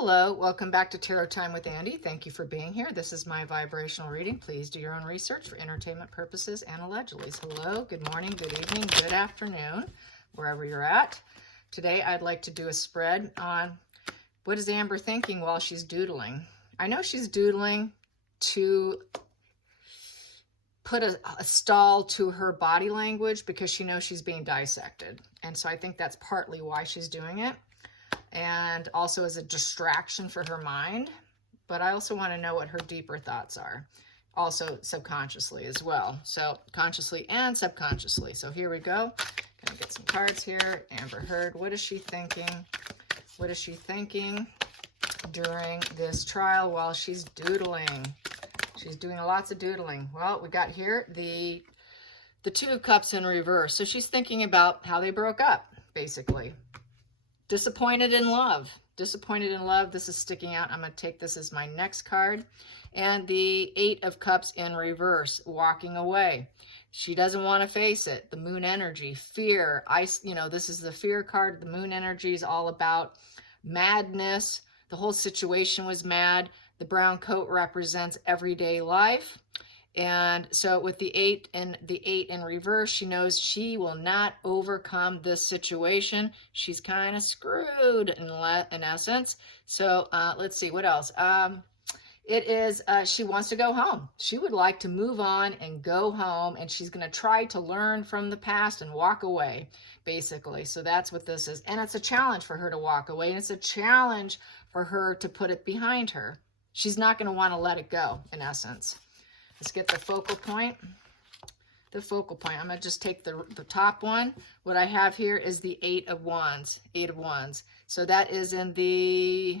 Hello, welcome back to Tarot Time with Andy. Thank you for being here. This is my vibrational reading. Please do your own research for entertainment purposes and allegedly. Hello, good morning, good evening, good afternoon, wherever you're at. Today I'd like to do a spread on what is Amber thinking while she's doodling. I know she's doodling to put a stall to her body language because she knows she's being dissected. And so I think that's partly why she's doing it. And also as a distraction for her mind. But I also want to know what her deeper thoughts are. Also subconsciously as well. So consciously and subconsciously. So here we go. Gonna get some cards here. Amber Heard, what is she thinking? What is she thinking during this trial while she's doodling? She's doing lots of doodling. Well, we got here the Two of Cups in reverse. So she's thinking about how they broke up, basically. Disappointed in love. Disappointed in love. This is sticking out. I'm going to take this as my next card. And the Eight of Cups in reverse, walking away. She doesn't want to face it. The moon energy, fear. This is the fear card. The moon energy is all about madness. The whole situation was mad. The brown coat represents everyday life. And so with the eight in reverse, she knows she will not overcome this situation. She's kind of screwed in essence. So let's see, what else? It is, she wants to go home. She would like to move on and go home, and she's going to try to learn from the past and walk away, basically. So that's what this is. And it's a challenge for her to walk away, and it's a challenge for her to put it behind her. She's not going to want to let it go, in essence. Let's get the focal point. The focal point. I'm going to just take the top one. What I have here is the Eight of Wands. Eight of Wands. So that is in the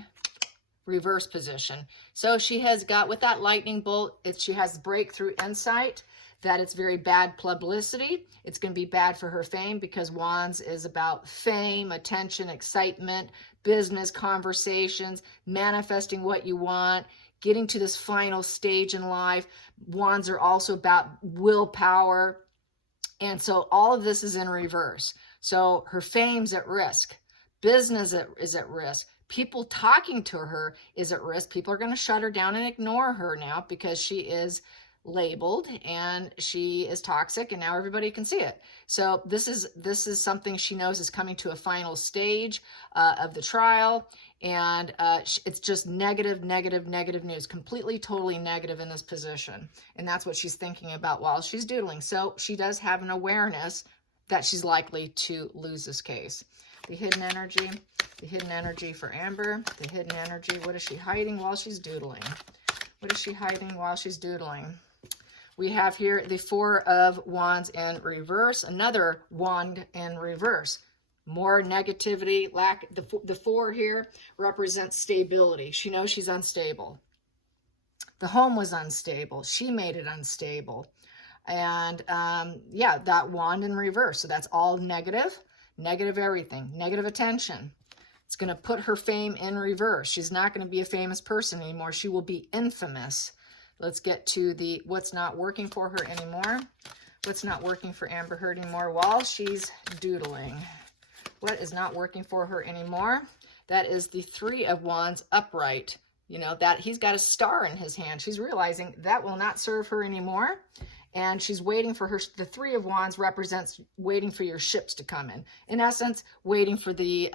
reverse position. So she has got, with that lightning bolt, she has breakthrough insight that it's very bad publicity. It's going to be bad for her fame because Wands is about fame, attention, excitement, business, conversations, manifesting what you want, getting to this final stage in life. Wands are also about willpower. And so all of this is in reverse. So her fame's at risk. Business is at risk. People talking to her is at risk. People are going to shut her down and ignore her now because she is labeled and she is toxic, and now everybody can see it. So this is something she knows is coming to a final stage of the trial, and it's just negative news, completely totally negative in this position. And that's what she's thinking about while she's doodling. So she does have an awareness that she's likely to lose this case. The hidden energy for Amber, the hidden energy. What is she hiding while she's doodling? What is she hiding while she's doodling? We have here the Four of Wands in reverse, another wand in reverse. More negativity, lack. The four here represents stability. She knows she's unstable. The home was unstable. She made it unstable. And yeah, that wand in reverse. So that's all negative, negative everything, negative attention. It's going to put her fame in reverse. She's not going to be a famous person anymore. She will be infamous. Let's get to the what's not working for her anymore. What's not working for Amber Heard anymore while she's doodling. What is not working for her anymore? That is the Three of Wands upright. You know, that he's got a star in his hand. She's realizing that will not serve her anymore. And she's waiting for her. The Three of Wands represents waiting for your ships to come in. In essence, waiting for the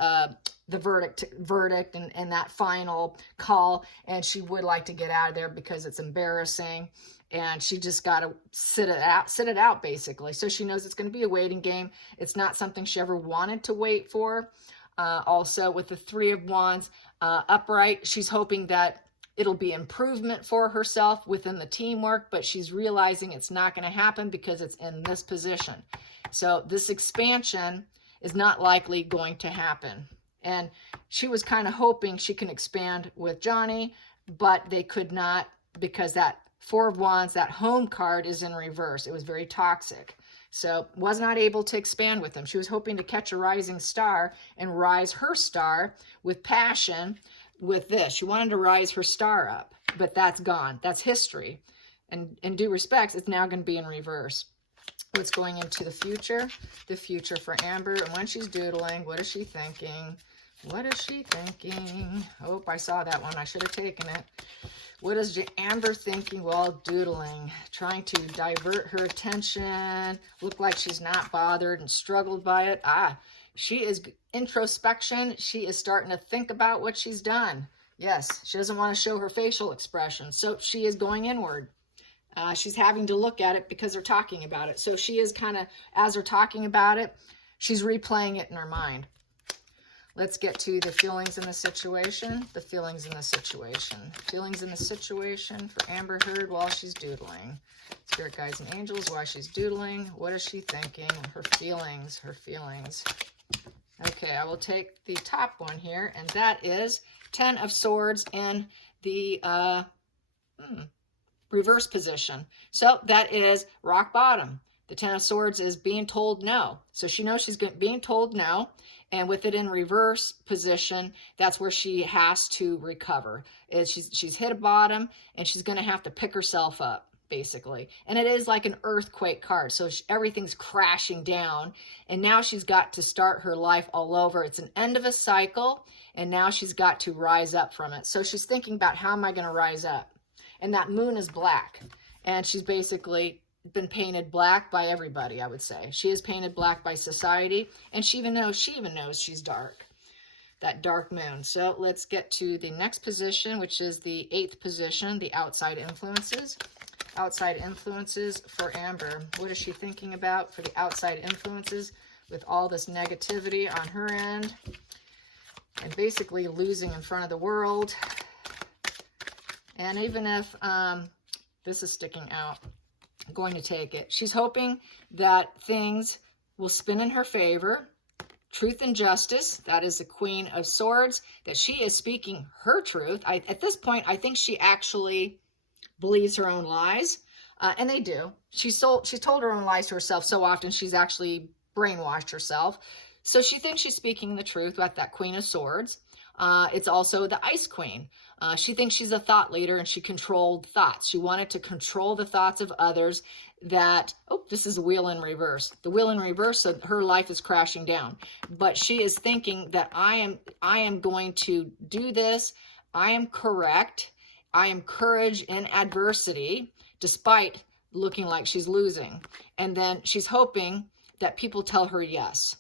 verdict and that final call. And she would like to get out of there because it's embarrassing. And she just got to sit it out basically. So she knows it's going to be a waiting game. It's not something she ever wanted to wait for. Also with the Three of Wands upright, she's hoping that it'll be improvement for herself within the teamwork, but she's realizing it's not going to happen because it's in this position. So this expansion is not likely going to happen. And she was kind of hoping she can expand with Johnny, but they could not because that Four of Wands, that home card is in reverse. It was very toxic. So was not able to expand with him. She was hoping to catch a rising star and rise her star with passion with this. She wanted to rise her star up, but that's gone. That's history. And in due respects, it's now going to be in reverse. What's going into the future for Amber, and when she's doodling, what is she thinking? What is she thinking? Oh, I saw that one. I should have taken it. What is Amber thinking while doodling? Trying to divert her attention. Look like she's not bothered and struggled by it. She is introspection. She is starting to think about what she's done. Yes, she doesn't want to show her facial expression. So she is going inward. She's having to look at it because they're talking about it. So she is kind of, as they're talking about it, she's replaying it in her mind. Let's get to the feelings in the situation. The feelings in the situation. Feelings in the situation for Amber Heard while she's doodling. Spirit guides and angels while she's doodling. What is she thinking? Her feelings. Her feelings. Okay, I will take the top one here, and that is 10 of Swords in the reverse position. So that is rock bottom. The 10 of Swords is being told no. So she knows she's being told no. And with it in reverse position, that's where she has to recover. She's hit a bottom, and she's going to have to pick herself up, basically. And it is like an earthquake card. So everything's crashing down. And now she's got to start her life all over. It's an end of a cycle, and now she's got to rise up from it. So she's thinking about, how am I going to rise up? And that moon is black. And she's basically been painted black by everybody, I would say. She is painted black by society, and she even knows she's dark. That dark moon. So let's get to the next position, which is the 8th position, the outside influences. Outside influences for Amber. What is she thinking about for the outside influences with all this negativity on her end? And basically losing in front of the world. And even if this is sticking out, I'm going to take it. She's hoping that things will spin in her favor. Truth and justice, that is the Queen of Swords, that she is speaking her truth. At this point, I think she actually believes her own lies, and they do. She's told her own lies to herself so often, she's actually brainwashed herself. So she thinks she's speaking the truth about that Queen of Swords. It's also the Ice Queen. She thinks she's a thought leader, and she controlled thoughts. She wanted to control the thoughts of others that, oh, this is a wheel in reverse. The wheel in reverse, so her life is crashing down. But she is thinking that I am going to do this. I am correct. I am courage in adversity, despite looking like she's losing. And then she's hoping that people tell her yes.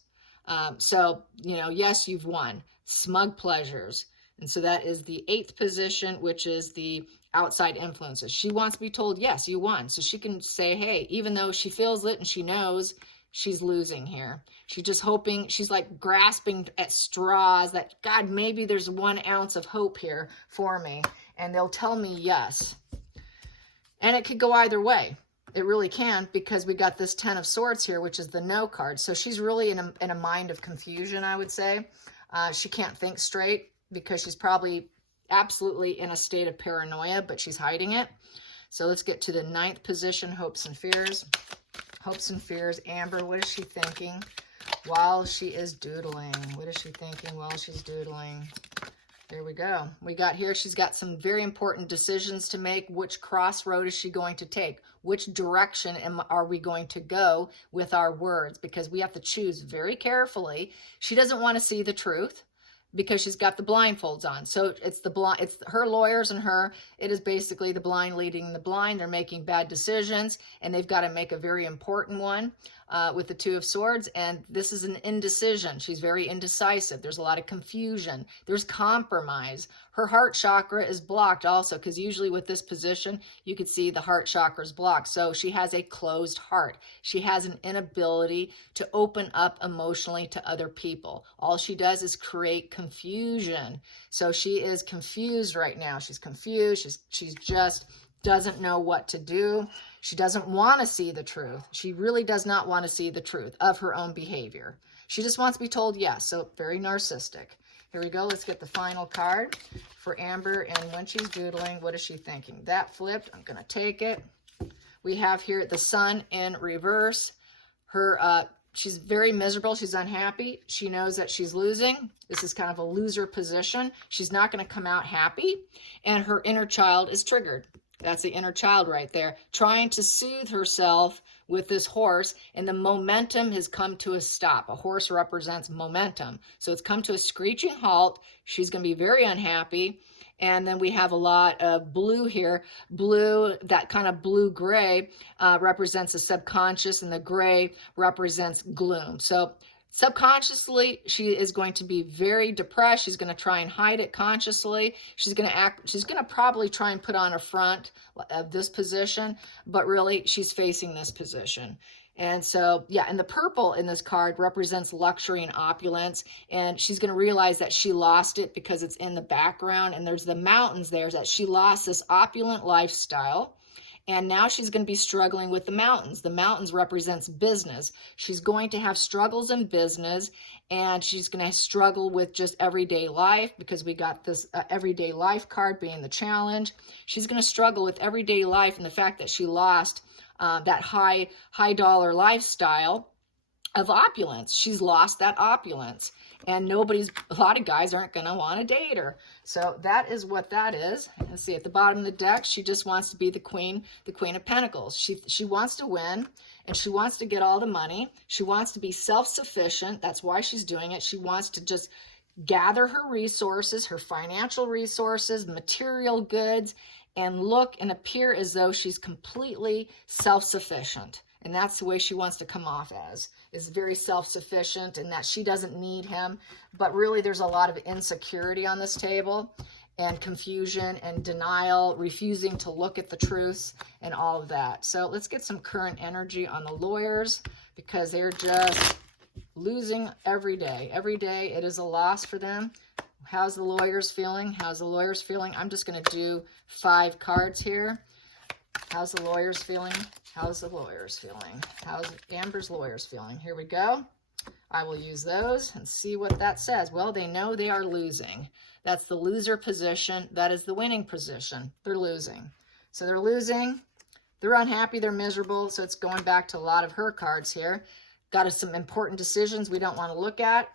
So, yes, you've won. Smug pleasures. And so that is the 8th position, which is the outside influences. She wants to be told, yes, you won. So she can say, hey, even though she feels it and she knows she's losing here. She's just hoping, she's like grasping at straws that, God, maybe there's 1 ounce of hope here for me. And they'll tell me yes. And it could go either way. It really can, because we got this 10 of Swords here, which is the no card. So she's really in a mind of confusion, I would say. She can't think straight because she's probably absolutely in a state of paranoia, but she's hiding it. So let's get to the 9th position, hopes and fears. Hopes and fears. Amber, what is she thinking while she is doodling? What is she thinking while she's doodling? There we go. We got here, she's got some very important decisions to make. Which crossroad is she going to take? Which direction are we going to go with our words? Because we have to choose very carefully. She doesn't want to see the truth because she's got the blindfolds on. So it's her lawyers and her. It is basically the blind leading the blind. They're making bad decisions, and they've got to make a very important one with the 2 of Swords. And this is an indecision. She's very indecisive. There's a lot of confusion. There's compromise. Her heart chakra is blocked also, because usually with this position, you could see the heart chakra is blocked. So she has a closed heart. She has an inability to open up emotionally to other people. All she does is create confusion. So she is confused right now. She's confused. She's just doesn't know what to do. She doesn't want to see the truth. She really does not want to see the truth of her own behavior. She just wants to be told yes. So very narcissistic. Here we go. Let's get the final card for Amber. And when she's doodling, what is she thinking? That flipped. I'm going to take it. We have here the Sun in reverse. She's very miserable. She's unhappy. She knows that she's losing. This is kind of a loser position. She's not going to come out happy. And her inner child is triggered. That's the inner child right there, trying to soothe herself with this horse, and the momentum has come to a stop. A horse represents momentum. So it's come to a screeching halt. She's going to be very unhappy. And then we have a lot of blue here. Blue, that kind of blue-gray, represents the subconscious, and the gray represents gloom. So subconsciously, she is going to be very depressed. She's going to try and hide it consciously. She's going to probably try and put on a front of this position, but really she's facing this position. And so, yeah, and the purple in this card represents luxury and opulence, and she's going to realize that she lost it because it's in the background, and there's the mountains there, that she lost this opulent lifestyle. And now she's going to be struggling with the mountains. The mountains represents business. She's going to have struggles in business, and she's going to struggle with just everyday life, because we got this everyday life card being the challenge. She's going to struggle with everyday life and the fact that she lost that high dollar lifestyle of opulence. She's lost that opulence, and a lot of guys aren't going to want to date her. So that is what that is. Let's see, at the bottom of the deck, she just wants to be the Queen of Pentacles. She wants to win, and she wants to get all the money. She wants to be self-sufficient. That's why she's doing it. She wants to just gather her resources, her financial resources, material goods, and look and appear as though she's completely self-sufficient. And that's the way she wants to come off as, is very self-sufficient, and that she doesn't need him. But really, there's a lot of insecurity on this table, and confusion and denial, refusing to look at the truths, and all of that. So let's get some current energy on the lawyers, because they're just losing every day. Every day it is a loss for them. How's the lawyers feeling? How's the lawyers feeling? I'm just going to do 5 cards here. How's the lawyers feeling? How's the lawyers feeling? How's Amber's lawyers feeling? Here we go. I will use those and see what that says. Well, they know they are losing. That's the loser position. That is the winning position. They're losing. So they're losing. They're unhappy. They're miserable. So it's going back to a lot of her cards here. Got some important decisions we don't want to look at.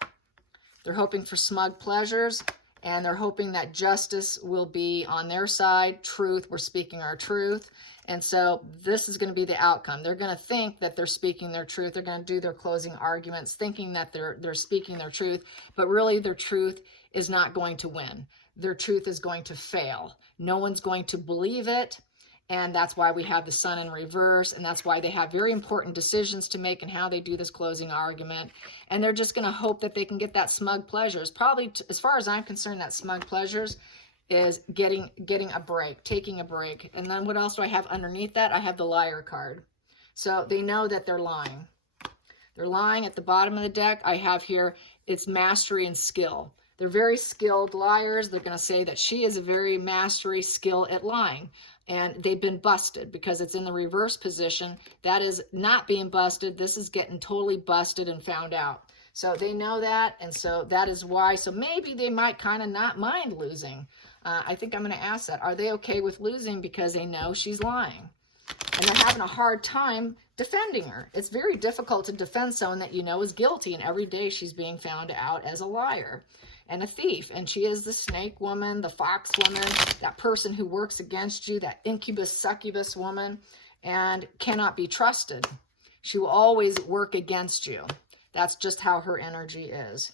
They're hoping for smug pleasures, and they're hoping that justice will be on their side. Truth, we're speaking our truth. And so this is going to be the outcome. They're going to think that they're speaking their truth. They're going to do their closing arguments thinking that they're speaking their truth, but really their truth is not going to win. Their truth is going to fail. No one's going to believe it. And that's why we have the Sun in reverse, and that's why they have very important decisions to make and how they do this closing argument. And they're just going to hope that they can get that smug pleasures. Probably, as far as I'm concerned, that smug pleasures is getting a break, taking a break. And then what else do I have underneath that? I have the liar card. So they know that they're lying. They're lying. At the bottom of the deck, I have here, it's mastery and skill. They're very skilled liars. They're going to say that she is a very mastery skill at lying. And they've been busted because it's in the reverse position. That is not being busted. This is getting totally busted and found out. So they know that, and so that is why. So maybe they might kind of not mind losing. I think I'm going to ask that. Are they okay with losing because they know she's lying? And they're having a hard time defending her. It's very difficult to defend someone that you know is guilty, and every day she's being found out as a liar and a thief. And she is the snake woman, the fox woman, that person who works against you, that incubus, succubus woman, and cannot be trusted. She will always work against you. That's just how her energy is.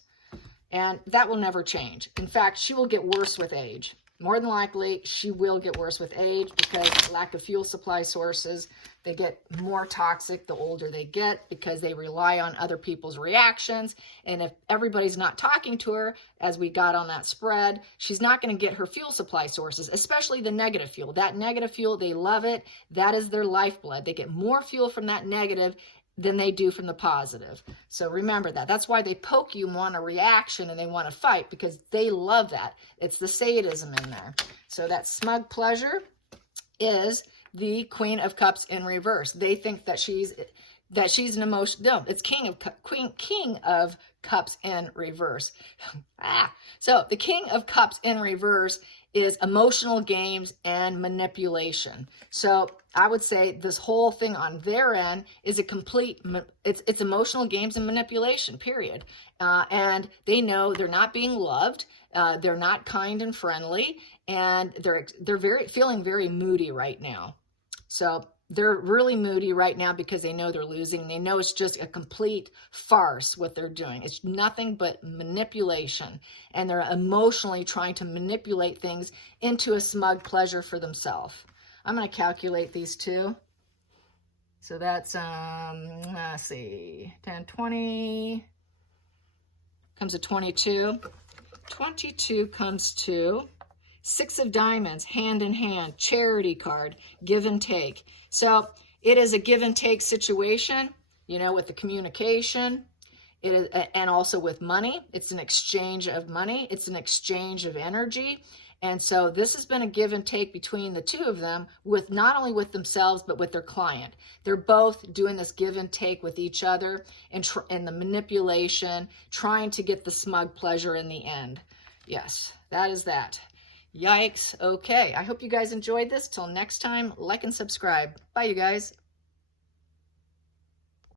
And that will never change. In fact, she will get worse with age. More than likely, she will get worse with age because lack of fuel supply sources. They get more toxic the older they get because they rely on other people's reactions. And if everybody's not talking to her, as we got on that spread, she's not going to get her fuel supply sources, especially the negative fuel. That negative fuel, they love it. That is their lifeblood. They get more fuel from that negative than they do from the positive. So remember that. That's why they poke you and want a reaction and they want to fight, because they love that. It's the sadism in there. So that smug pleasure is the Queen of Cups in reverse. They think that she's an emotion. No, it's King of Cups in reverse. So the King of Cups in reverse is emotional games and manipulation. So I would say this whole thing on their end is a complete, it's emotional games and manipulation, period. And they know they're not being loved. They're not kind and friendly, and they're feeling very moody right now. So They're really moody right now because they know they're losing. They know it's just a complete farce what they're doing. It's nothing but manipulation. And they're emotionally trying to manipulate things into a smug pleasure for themselves. I'm going to calculate these two. So that's, let's see, 10, 20, comes to 22. 22 comes to 6 of diamonds, hand in hand, charity card, give and take. So it is a give and take situation, you know, with the communication, it is, and also with money. It's an exchange of money. It's an exchange of energy. And so this has been a give and take between the two of them, with not only with themselves, but with their client. They're both doing this give and take with each other, and the manipulation, trying to get the smug pleasure in the end. Yes, that is that. Yikes. Okay, I hope you guys enjoyed this. Till next time, like and subscribe. Bye, you guys.